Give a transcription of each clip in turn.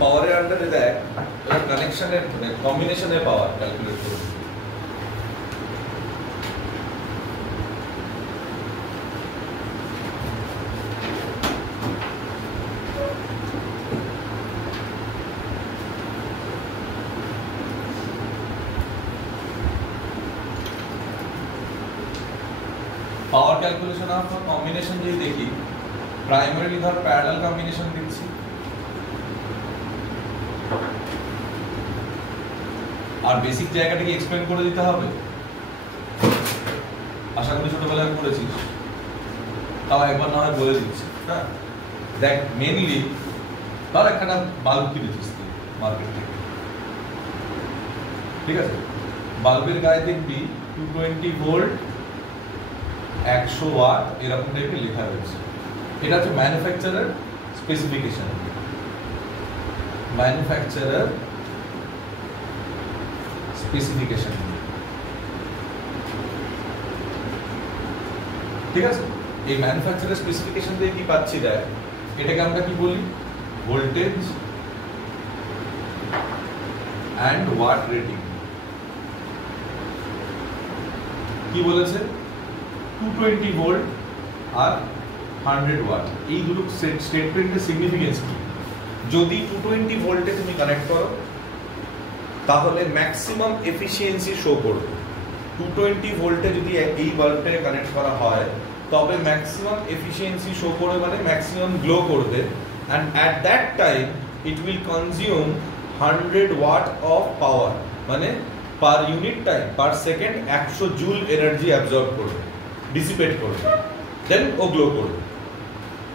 পাওয়ারের আন্ডারে দেখ এটা কানেকশনের মানে কম্বিনেশনের পাওয়ার ক্যালকুলেট করব। পাওয়ার ক্যালকুলেশন অফ কম্বিনেশন যদি দেখি, প্রাইমারিলি ধর প্যারালাল কম্বিনেশন দিচ্ছি, আর বেসিক জায়গাটাকে এক্সপ্লেন করে দিতে হবে। আশা করি ছোটবেলায় পড়েছিস, তাও একবার না হয় বলে দিচ্ছি। হ্যাঁ দেখ, মেনলি ধর একটা বাল্ব কিনেছিস তুই মার্কেট থেকে, ঠিক আছে? বাল্বের গায়ে দেখবি 220 ভোল্ট 100 ওয়াট এরকম টাইপের লেখা রয়েছে। এটা হচ্ছে ম্যানুফ্যাকচারার স্পেসিফিকেশন। ম্যানুফ্যাকচারার স্পেসিফিকেশন, ঠিক আছে? এই ম্যানুফ্যাকচারার স্পেসিফিকেশন দিয়ে কি পাচ্ছি দেখ, এটাকে আমরা কি বলি? Voltage and watt rating. কি বলেছে? 220 ভোল্ট আর 100 ওয়াট, এই দুটো স্টেটমেন্টের সিগনিফিকেন্স কি? যদি 220 ভোল্টে তুমি কানেক্ট করো তাহলে ম্যাক্সিমাম এফিসিয়েন্সি শো করবে। 220 ভোল্টে যদি এই বাল্বটাকে কানেক্ট করা হয় তবে ম্যাক্সিমাম এফিসিয়েন্সি শো করবে, মানে ম্যাক্সিমাম গ্লো করবে, and at that time it will consume 100 watt of power, মানে per unit time per second 100 joule energy absorb করবে, ডিসিপেট করবে, দেন ও গ্লো করবে।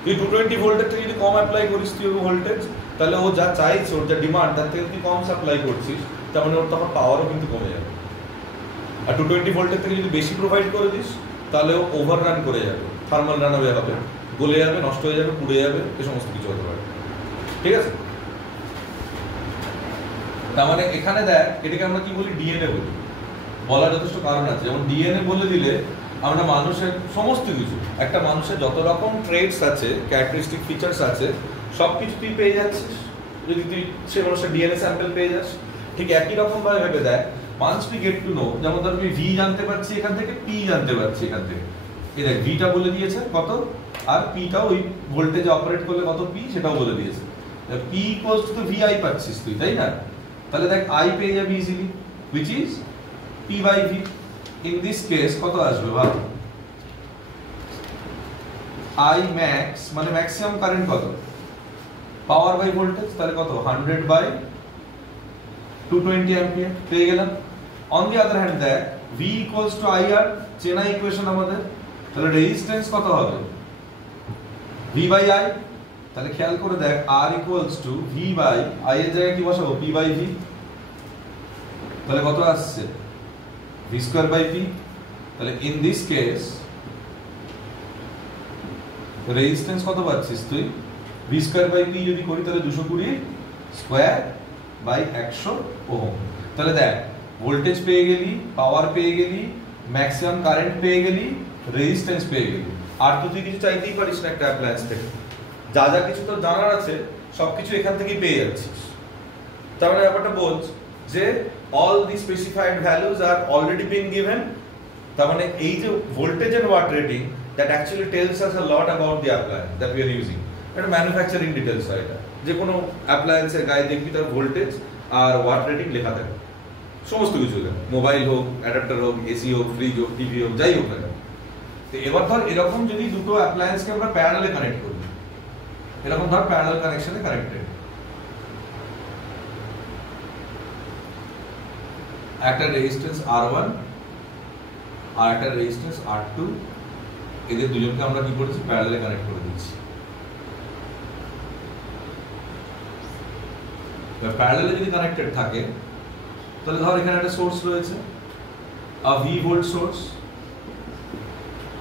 তুই 220 ভোল্টের থেকে যদি কম অ্যাপ্লাই করিস তুই ভোল্টেজ, তাহলে ও যা চাইছে, ওর যা ডিমান্ড তার থেকে তুই কম সাপ্লাই করছিস, তার মানে ওর তখন পাওয়ারও কিন্তু কমে যাবে। আর 220 ভোল্টের থেকে যদি বেশি প্রোভাইড করে দিস তাহলে ও ওভাররান করে যাবে, থার্মাল রানওয়ে হবে, গলে যাবে, নষ্ট হয়ে যাবে, পুড়ে যাবে, এই সমস্ত কিছু হতে পারে, ঠিক আছে? তার মানে এখানে দেখ, এটাকে আমরা কি বলি? ডিএনএ বলি। বলার যথেষ্ট কারণ আছে। যেমন ডিএনএ বলে দিলে আমরা মানুষের সমস্ত কিছু, একটা মানুষের যত রকম ট্রেটস আছে, ক্যারেক্টারিস্টিক ফিচার্স আছে, সবকিছু তুই পেয়ে যাচ্ছিস যদি তুই সে মানুষের ডিএনএ স্যাম্পল পেয়ে যাস। ঠিক একই রকম ভাবে ভেবে দেখ, once we get to know, যেমন ধর আমি ভি জানতে পারছি এখান থেকে, পি জানতে পারছি এখান থেকে, এই দেখ ভিটা বলে দিয়েছে কত, আর পিটাও ওই ভোল্টেজে অপারেট করলে কত পি সেটাও বলে দিয়েছে। P equals to V I পাচ্ছিস তুই, তাই না? তাহলে দেখ আই পেয়ে যাবি easily, which is P by V. In this case কত আসবে ভাব, I max মানে ম্যাক্সিমাম কারেন্ট কত, পাওয়ার বাই ভোল্টেজ, তাহলে কত 100 বাই 220 অ্যাম্পিয়ার পেয়ে গেলাম। অন দি আদার হ্যান্ড দেখ V ইকুয়ালস টু IR, চেনা ইকুয়েশন আমাদের, তাহলে রেজিস্ট্যান্স কত হবে V বাই I, তাহলে খেয়াল করে দেখ R equals to V by I এর জায়গায় কি বসাবো P বাই V, তাহলে কত আসছে V স্কয়ার বাই P। তাহলে ইন দিস কেস রেজিস্ট্যান্স কত পাচ্ছিস তুই, V স্কয়ার বাই P যদি করি তাহলে 220 স্কয়ার বাই 100 ওহম। তাহলে দেখ ভোল্টেজ পেয়ে গেলি, পাওয়ার পেয়ে গেলি, ম্যাক্সিমাম কারেন্ট পেয়ে গেলি, রেজিস্ট্যান্স পেয়ে গেলি, আর তো তুই কিছু চাইতেই পারিস না একটা অ্যাপ্লায়েন্স থেকে। যা যা কিছু তোর জানার আছে সবকিছু এখান থেকেই পেয়ে যাচ্ছিস। তার মানে ব্যাপারটা বোঝ যে all the specified values are already been given। তার মানে এই যে voltage and watt rating, that actually tells us a lot about the appliance that we are using। এটা ম্যানুফ্যাকচারিং ডিটেইলস হয়, এটা যে কোনো অ্যাপ্লায়েন্সের গায়ে দেখবি তার ভোল্টেজ আর ওয়াট রেটিং লেখা থাকে, সমস্ত কিছু লেখা, মোবাইল হোক, অ্যাডাপ্টার হোক, এসি হোক, ফ্রিজ হোক, টিভি হোক, যাই হোক না কেন। তো এবার ধর এরকম যদি দুটো অ্যাপ্লায়েন্সকে আমরা প্যারালালে কানেক্ট করি, এরকম ধর প্যারালাল কানেকশনে কানেক্টেড, একটা রেজিস্ট্যান্স R1 আর একটা রেজিস্ট্যান্স R2, এদের দুজনকে আমরা কি করেছি প্যারালালে কানেক্ট করে দিয়েছি। প্যারালালে যদি কানেক্টেড থাকে তাহলে ধর এখানে একটা সোর্স রয়েছে, a V ভোল্ট সোর্স।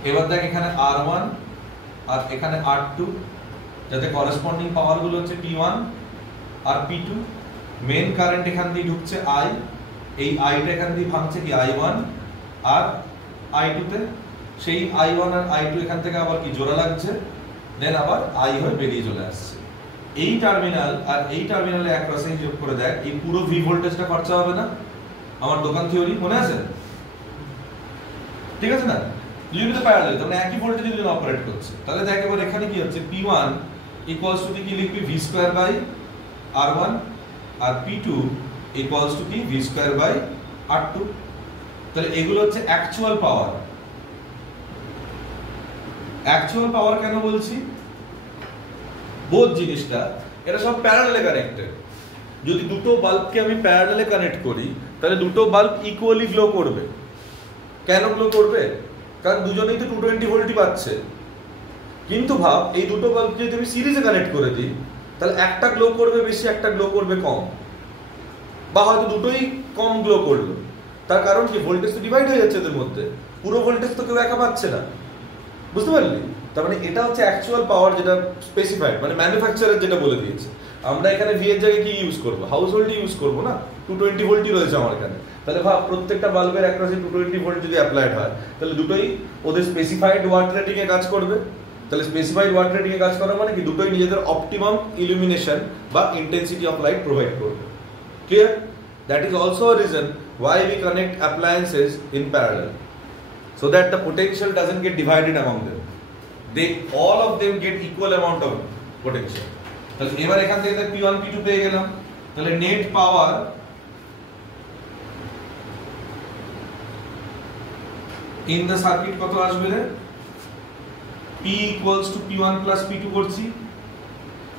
এবার দেখ এখানে R1 আর এখানে R2, যাতে করেসপন্ডিং পাওয়ার গুলো হচ্ছে P1 আর P2। মেন কারেন্ট এখান দিয়ে ঢুকছে I, এই আইটা এখান দিয়ে ভাঙছে কি I1 আর I2 তে, সেই I1 আর I2 এখান থেকে আবার কি জোড়া লাগছে, দেন আবার I হয়ে বেরিয়ে চলে আসছে। এই টার্মিনাল আর এই টার্মিনালে অ্যাক্রসে যোগ করে দেখ, এই পুরো ভি ভোল্টেজটা খরচা হবে না? আমার দোকান থিওরি মনে আছে? ঠিক আছে না? দুজনে তো প্যারালাল, তার মানে একই ভোল্টেজে দুজন অপারেট করছে। তাহলে দেখ এবার এখানে কি হচ্ছে, P1 ইকুয়ালস টু কি লিখবি V স্কয়ার বাই R1 আর P2 ইকুয়ালস টু কি V স্কয়ার বাই R2। তাহলে এগুলো হচ্ছে অ্যাকচুয়াল পাওয়ার। অ্যাকচুয়াল পাওয়ার কেন বলছি? বোথ জিনিসটা এটা সব প্যারালালে কানেক্টেড। যদি দুটো বাল্বকে আমি প্যারালালে কানেক্ট করি তাহলে দুটো বাল্ব ইকুয়ালি গ্লো করবে। কেন গ্লো করবে? কারণ দুজনেই তো 220 ভোল্টই পাচ্ছে। কিন্তু ভাব এই দুটো বাল্বকে যদি আমি সিরিজে কানেক্ট করে দিই তাহলে একটা গ্লো করবে বেশি, একটা গ্লো করবে কম, বা হয়তো দুটোই কম গ্লো করলো। তার কারণ কি, ভোল্টেজ তো ডিভাইড হয়ে যাচ্ছে এদের মধ্যে, পুরো ভোল্টেজ তো কেউ একা পাচ্ছে না। বুঝতে পারলি? তার মানে এটা হচ্ছে অ্যাকচুয়াল পাওয়ার, যেটা স্পেসিফাইড, মানে ম্যানুফ্যাকচারার যেটা বলে দিয়েছে। আমরা এখানে ভি এর জায়গায় কি ইউজ করব? হাউস হোল্ডই ইউজ করবো না, 220 ভোল্টই রয়েছে আমার এখানে। তাহলে ভাব প্রত্যেকটা বাল্বের অ্যাক্রসে 220 ভোল্ট যদি অ্যাপ্লাইড হয় তাহলে দুটোই ওদের স্পেসিফাইড ওয়াট রেটিং এ কাজ করবে। তাহলে স্পেসিফাইড ওয়াট রেটিং এ কাজ করা মানে কি, দুটোই নিজেদের অপটিমাম ইলুমিনেশন বা ইন্টেন্সিটি অফ লাইট প্রোভাইড করবে। Clear? That is also a reason why we connect appliances in parallel, so that the potential doesn't get divided among them. They all of them get equal amount of potential. তাহলে এবার এখান থেকে P1 P2 পেয়ে গেলাম। তাহলে net power in the circuit কত আসবে রে? P equals to P1 plus P2 করছি,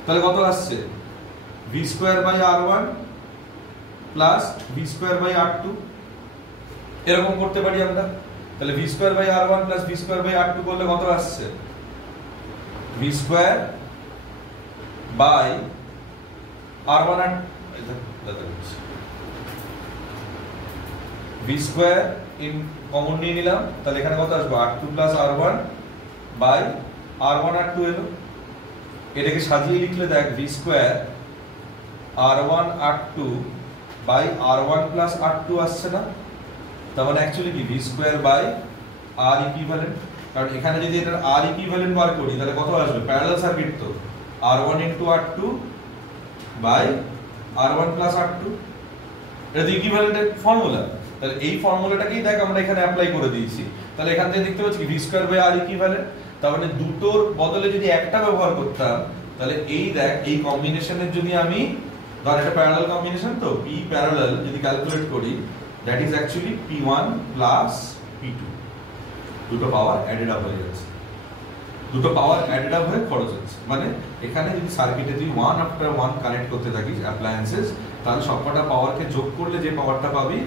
তাহলে কত আসছে? V square by R1 plus V square by R2। এরকম করতে পারি আমরা। তাহলে V square by R1 plus V square by R2 করলে কত আসছে? V স্কয়ার বাই R1 আর V স্কয়ার ইন কমন নিয়ে নিলাম, তাহলে এখানে কত আসবে? R2 plus R1 by R1 R2 এলো। এটাকে সাজিয়ে লিখলে দেখ V square R1 R2 by R1 plus R2 আসছে না? তার মানে অ্যাকচুয়ালি কি V square by R equivalent. কারণ এখানে যদি এটার R ইকুইভ্যালেন্ট বার করি তাহলে কত আসবে? প্যারালাল সার্কিট তো R1 into R2 by R1 plus R2। এটা তো ইকুইভ্যালেন্টের ফর্মুলা। তাহলে এই ফর্মুলাটাকেই দেখ আমরা এখানে অ্যাপ্লাই করে দিয়েছি। তাহলে এখান থেকে দেখতে পাচ্ছি V square by R equivalent. তার মানে দুটোর বদলে যদি একটা ব্যবহার করতাম তাহলে এই দেখ এই কম্বিনেশনের যদি আমি ধর এটা প্যারালাল কম্বিনেশন, তো P প্যারালাল যদি ক্যালকুলেট করি that is actually P1 plus P2। দুটো পাওয়ার অ্যাডেড আপ হয়ে যাচ্ছে, দুটো পাওয়ার অ্যাডেড আপ হয়ে খরচ হচ্ছে। মানে এখানে যদি সার্কিটে তুই ওয়ান আফটার ওয়ান কানেক্ট করতে থাকিস অ্যাপ্লায়েন্সেস, তাহলে সবকটা পাওয়ারকে যোগ করলে যে পাওয়ারটা পাবি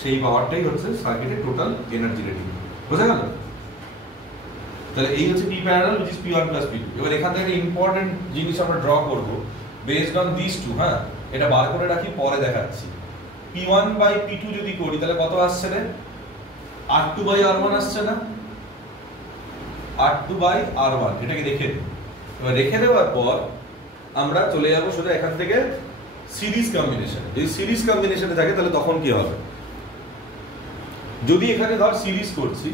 সেই পাওয়ারটাই হচ্ছে সার্কিটের টোটাল এনার্জি রেটিং। বুঝা গেল? তাহলে এই হচ্ছে P parallel which is P1 plus P2। এবার এখান থেকে একটা ইম্পর্টেন্ট জিনিস আমরা ড্র করব based on these two। হ্যাঁ, এটা বার করে রাখি, পরে দেখাচ্ছি। P1 বাই P2 যদি করি তাহলে কত আসছে রে? R2 বাই R1 আসছে না? R2 বাই R1, এটাকে রেখে দিই। এবার রেখে দেওয়ার পর আমরা চলে যাব সোজা এখান থেকে সিরিজ কম্বিনেশন। যদি সিরিজ কম্বিনেশনে থাকে তাহলে তখন কি হবে? যদি এখানে ধর সিরিজ করছি,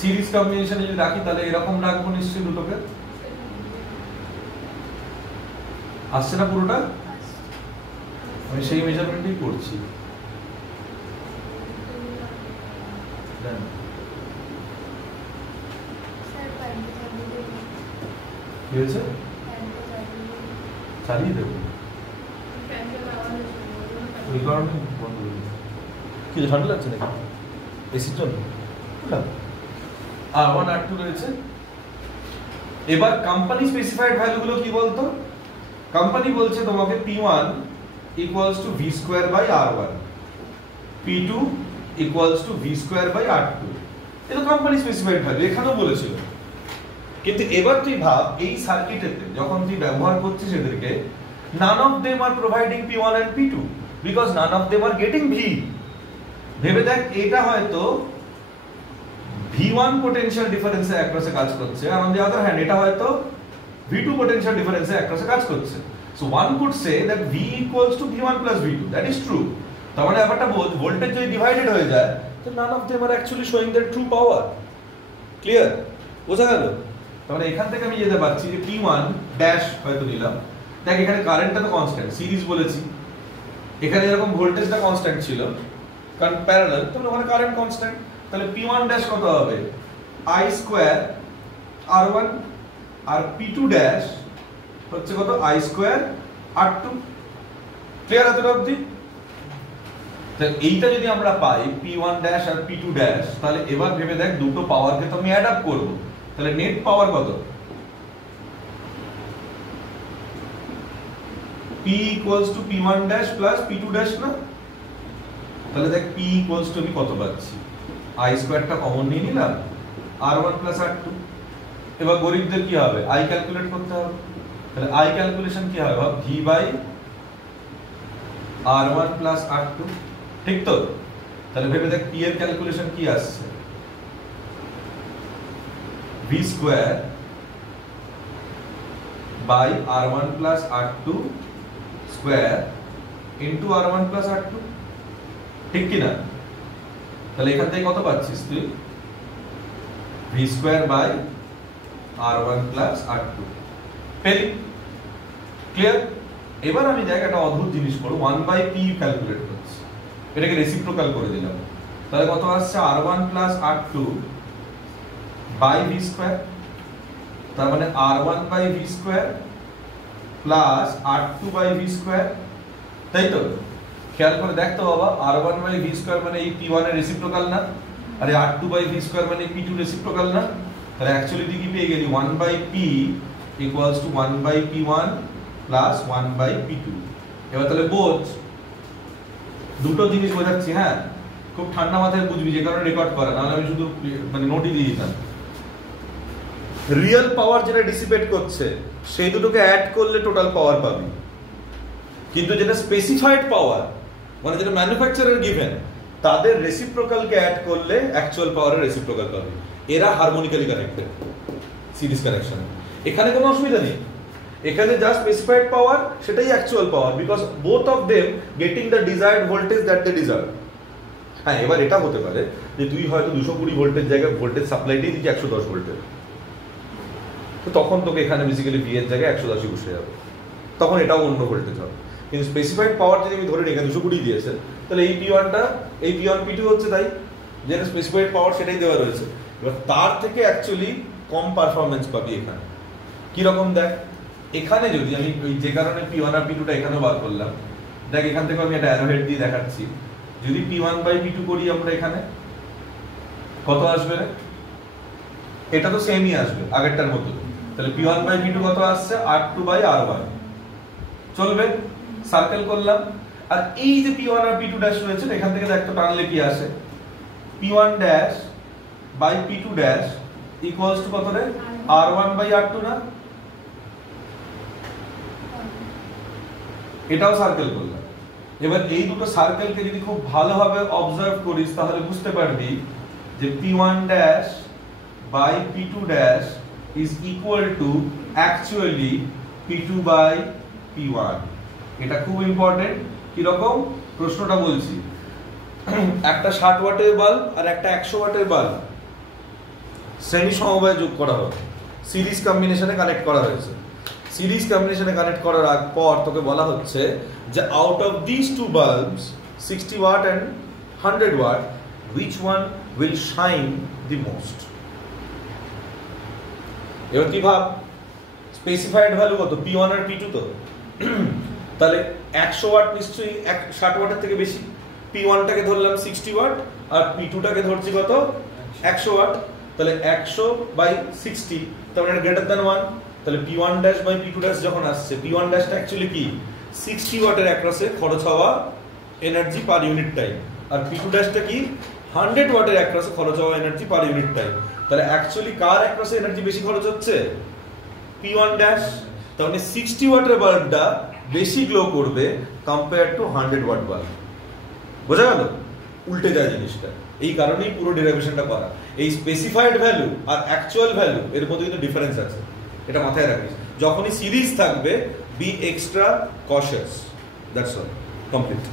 সিরিজ কম্বিনেশনে যদি রাখি তাহলে এরকম রাখবো নিশ্চয়ই, দুটোকে আসছে না পুরোটা? আমি সেই মেজারমেন্টই করছি। কি হয়েছে? চালিয়ে দেবো ওই কারণে বন্ধ করে দিই। কি ঠান্ডা লাগছে নাকি এসির জন্য? R1 R2 রয়েছে। এবার কোম্পানি স্পেসিফাইড ভ্যালুগুলো কি বলতো? কোম্পানি বলছে তোমাকে P1 equals to V square by R1, P2 equals to V square by R2। এটা কোম্পানি স্পেসিফাইড ভ্যালু, এখানেও বলেছিল। কিন্তু এবার তুই ভাব এই সার্কিটেতে যখন তুই ব্যবহার করছিস এদেরকে, none of them are providing P1 and P2 because none of them are getting V। ভেবে দেখ, এটা হয়তো V1 potential difference এ across এ কাজ করছে, আর on the other hand এটা হয়তো V2 potential difference এ across এ কাজ করছে। So one could say that V equals to V1 plus V2, that is true। তার মানে ব্যাপারটা ভোল্টেজ যদি ডিভাইডেড হয়ে যায় তো none of them are actually showing their true power। Clear? বোঝা গেল? তাহলে এখান থেকে আমি যেতে পারছি যে P1 ড্যাশ হয়তো নিলাম, দেখ এখানে কারেন্টটা তো কনস্ট্যান্ট, সিরিজ বলেছি, এখানে এরকম ভোল্টেজটা কনস্ট্যান্ট ছিল কারণ প্যারালাল, তাহলে ওখানে কারেন্ট কনস্ট্যান্ট, তাহলে P1 ড্যাশ কত হবে I স্কয়ার R1 আর P2 ড্যাশ হচ্ছে কত I স্কয়ার R2। ক্লিয়ার এতটা অবধি? তাহলে এইটা যদি আমরা পাই P1 ড্যাশ আর P2 ড্যাশ, তাহলে এবার ভেবে দেখ দুটো পাওয়ারকে তো আমি অ্যাড আপ করব, তাহলে নেট পাওয়ার কত? P equals to P1 dash plus P2 dash না? তাহলে দেখ P equals to আমি কত পাচ্ছি, I স্কয়ারটা কমন নিয়ে নিলাম, R1 plus R2। এবার গরিবদের কি হবে, I ক্যালকুলেট করতে হবে, তাহলে I ক্যালকুলেশন কি হবে, V by R1 plus R2, ঠিক তো? তাহলে ভেবে দেখ P এর ক্যালকুলেশন কি আসছে, V square by R1 plus R2 square into R1 plus R2, ঠিক কি না? তাহলে এখান থেকে কত পাচ্ছিস তুই, V square by R1 plus R2 পেলি? ক্লিয়ার? এবার আমি দেখ একটা অদ্ভুত জিনিস করব, 1 by P ক্যালকুলেট করছি, এটাকে রেসিপ্রোকাল করে দিলাম, তাহলে কত আসছে R1 plus R2 by V square, তার মানে R1 by V square plus R2 by V square, তাই তো? খেয়াল করে দেখ তো বাবা, R1 by V স্কয়ার মানে এই P1 এর রেসিপ্রোকাল না, আর R2 by V স্কয়ার মানে P2 রেসিপ্রোকাল না? তাহলে অ্যাকচুয়ালি তুই কি পেয়ে গেলি 1 by P equals to 1 by P1 plus 1 by P2। এবার তাহলে বোঝ, দুটো জিনিস বোঝাচ্ছি, হ্যাঁ খুব ঠান্ডা মাথায় বুঝবি, যে কারণে রেকর্ড করা, নাহলে আমি শুধু মানে নোটই দিয়ে দিতাম। রিয়েল পাওয়ার যেটা ডিসিপেট করছে সেই দুটোকে অ্যাড করলে টোটাল পাওয়ার পাবি, কিন্তু যেটা স্পেসিফাইড পাওয়ার মানে যেটা ম্যানুফ্যাকচারার গিভেন, তাদের রেসিপ্রোকালকে অ্যাড করলে অ্যাকচুয়াল পাওয়ারের রেসিপ্রোকাল পাবি। এরা হারমোনিক্যালি কানেক্টেড, সিরিজ কানেকশন, এখানে কোনো অসুবিধা নেই, এখানে যা স্পেসিফাইড পাওয়ার সেটাই actual power, because both of them getting the desired voltage that they deserve. হ্যাঁ, এবার এটা হতে পারে যে তুই হয়তো 220 ভোল্টের জায়গায় ভোল্টেজ সাপ্লাইটাই দিচ্ছি 110 ভোল্টের, তো তখন তোকে এখানে বেসিক্যালি V এর জায়গায় 180 বসে যাবে, তখন এটাও অন্য ভোল্টেজ হবে। কিন্তু স্পেসিফাইড পাওয়ার যদি আমি ধরে নিই এখানে 220 দিয়েছে, তাহলে এই P1টা এই P1 P2 হচ্ছে তাই, যেটা স্পেসিফাইড পাওয়ার সেটাই দেওয়া রয়েছে। এবার তার থেকে অ্যাকচুয়ালি কম পারফরমেন্স পাবি এখানে। কি রকম দেখ, এখানে যদি আমি ওই যে কারণে P1 আর P2টা এখানেও বার করলাম, দেখ এখান থেকে আমি একটা অ্যারো হেড দিয়ে দেখাচ্ছি, যদি P1 by P2 করি আমরা এখানে কত আসবে রে? এটা তো সেমই আসবে আগেরটার মতো, তাহলে P1 by P2 কত আসছে, R2 by R1 চলবে, সার্কেল করলাম। আর এই যে P1 আর P2 ড্যাশ রয়েছে এখান থেকে দেখ তো টানলে কি আসে, P1 dash by P2 dash equals to কত রে, R1 by R2 না? এটাও সার্কেল করলাম। এবার এই দুটো সার্কেলকে যদি খুব ভালোভাবে অবজার্ভ করিস তাহলে বুঝতে পারবি যে P1 dash by P2 dash is equal to actually P2 by P1। এটা খুব ইম্পর্টেন্ট। কি রকম প্রশ্নটা বলছি, একটা 60 ওয়াটের বাল্ব আর একটা 100 ওয়াটের বাল্ব শ্রেণী সমবায়ে যোগ করা হবে, সিরিজ কম্বিনেশনে কানেক্ট করা হয়েছে। সিরিজ কম্বিনেশনে কানেক্ট করার পর তোকে বলা হচ্ছে যে out of this two bulbs 60 watt and 100 watt which one will shine the most। এবার কি ভাব, স্পেসিফাইড ভ্যালু কত, P1 আর P2 তো, তাহলে 100 ওয়াট নিশ্চয়ই 60 ওয়াটের থেকে বেশি। P1টাকে ধরলাম 60 ওয়াট আর P2টাকে ধরছি কত, 100 ওয়াট, তাহলে 100 বাই 60 তার মানে গ্রেটার দ্যান 1। তাহলে P1 dash by P2 dash যখন আসছে, P1 ড্যাশটা অ্যাকচুয়ালি কি 60 ওয়াটের অ্যাক্রসে খরচ হওয়া এনার্জি পার ইউনিট টাইম, আর P2 ড্যাশটা কি 100 ওয়াটের অ্যাক্রসে খরচ হওয়া এনার্জি পার ইউনিট টাইম। তাহলে অ্যাকচুয়ালি কার অ্যাক্রসে এনার্জি বেশি খরচ হচ্ছে, P1 ড্যাশ। তার মানে 60 ওয়াটের বাল্বটা বেশি গ্লো করবে কম্পেয়ার টু 100 ওয়াট বাল্ব। বোঝা গেল? উল্টে যায় জিনিসটা, এই কারণেই পুরো ডেরিভেশনটা করা। এই স্পেসিফাইড ভ্যালু আর অ্যাকচুয়াল ভ্যালু এর মধ্যে কিন্তু ডিফারেন্স আছে, এটা মাথায় রাখিস। যখনই সিরিজ থাকবে be extra cautious, that's all, complete.